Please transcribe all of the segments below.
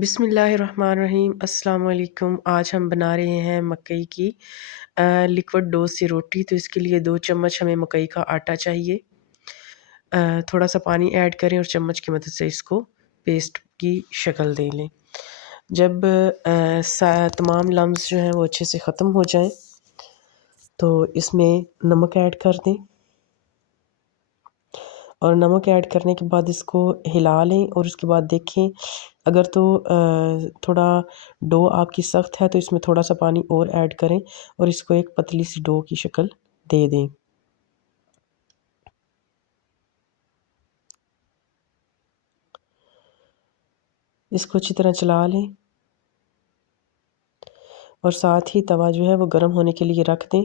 बिस्मिल्लाहिर्रहमानिर्रहीम अस्सलाम वालेकुम। आज हम बना रहे हैं मकई की लिक्विड डो से रोटी। तो इसके लिए 2 चम्मच हमें मकई का आटा चाहिए। थोड़ा सा पानी ऐड करें और चम्मच की मदद से इसको पेस्ट की शक्ल दे लें। जब तमाम लम्स जो हैं वो अच्छे से ख़त्म हो जाएं तो इसमें नमक ऐड कर दें और नमक ऐड करने के बाद इसको हिला लें और उसके बाद देखें अगर तो थोड़ा डो आपकी सख्त है तो इसमें थोड़ा सा पानी और ऐड करें और इसको एक पतली सी डो की शक्ल दे दें। इसको अच्छी तरह चला लें और साथ ही तवा जो है वो गर्म होने के लिए रख दें।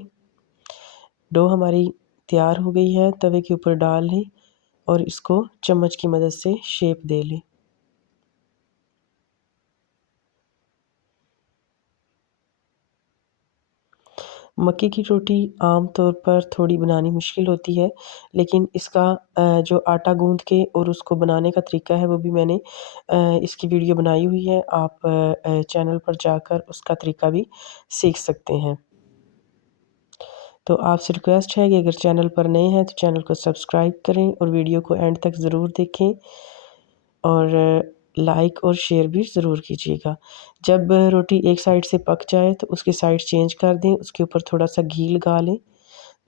डो हमारी तैयार हो गई है, तवे के ऊपर डाल लें और इसको चम्मच की मदद से शेप दे लें। मक्के की रोटी आम तौर पर थोड़ी बनानी मुश्किल होती है, लेकिन इसका जो आटा गूँध के और उसको बनाने का तरीका है वो भी मैंने इसकी वीडियो बनाई हुई है। आप चैनल पर जाकर उसका तरीका भी सीख सकते हैं। तो आपसे रिक्वेस्ट है कि अगर चैनल पर नए हैं तो चैनल को सब्सक्राइब करें और वीडियो को एंड तक ज़रूर देखें और लाइक और शेयर भी ज़रूर कीजिएगा। जब रोटी एक साइड से पक जाए तो उसकी साइड चेंज कर दें, उसके ऊपर थोड़ा सा घी लगा लें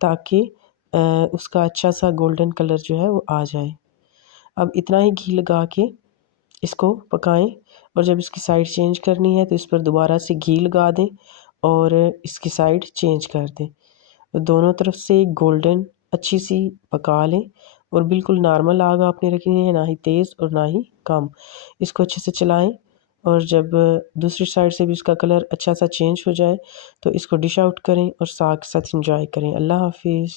ताकि उसका अच्छा सा गोल्डन कलर जो है वो आ जाए। अब इतना ही घी लगा के इसको पकाएं और जब इसकी साइड चेंज करनी है तो इस पर दोबारा से घी लगा दें और इसकी साइड चेंज कर दें। दोनों तरफ से गोल्डन अच्छी सी पका लें और बिल्कुल नॉर्मल आग आपने रखनी है, ना ही तेज़ और ना ही कम। इसको अच्छे से चलाएं और जब दूसरी साइड से भी इसका कलर अच्छा सा चेंज हो जाए तो इसको डिश आउट करें और साग के साथ एंजॉय करें। अल्लाह हाफिज़।